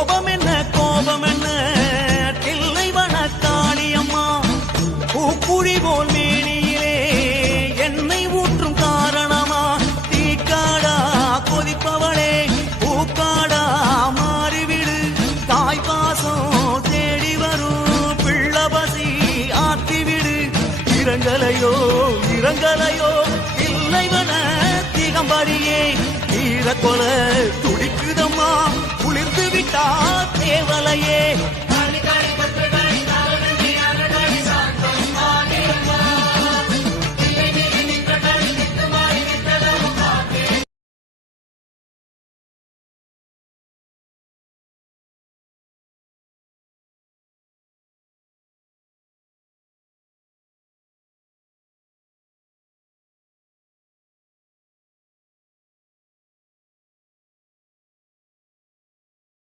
கோபம் என்ன கோபம் என்ன தில்லை வனக்காளி அம்மா பூக்குழி போல் மேனியிலே என்னை ஊற்றும் காரணமா? தீக்காடா கொதிப்பவளே பூக்காடா மாறிவிடு. தாய் பாசம் தேடி வரும் பிள்ள பசி ஆற்றிவிடு இரங்கலையோ இரங்கலையோ இல்லைவன திகம்படியே ஈரக்கொலை துடிக்க దేవలయే